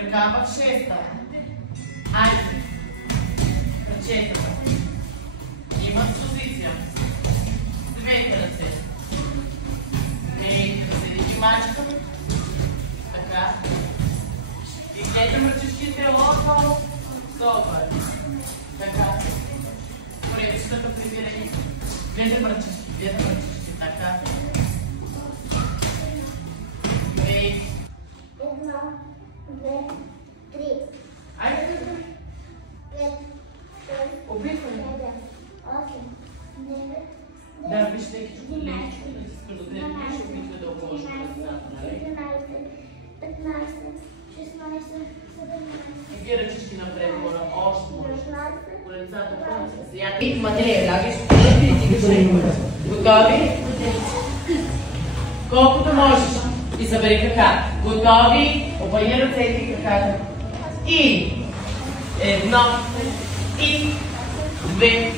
крака в шеста. Айде. Ръчетата. Имат позиция. Двете ръце. Ей, да седи мачка. Така. И гледам ръчешките отдолу. Супер. Така. Поредичката прибирани. Гледам ръчешки. Така. Ей. 1, 2, 3. Айде. 5, 6, Опитвай. 7, 8, 9, Да, виж лекичко, да си скажа да виж, опитвай да околаш кръстата, нали? 11, 15, 16, 17. Ги ръчички напред, хора, още можеш. Коленцата около се сега. И Матрея, лягаш в колето и дигаш. Готови? Колкото можеш. И събери крака. Готови? Обърни ръцете и краката. И 1, и 2.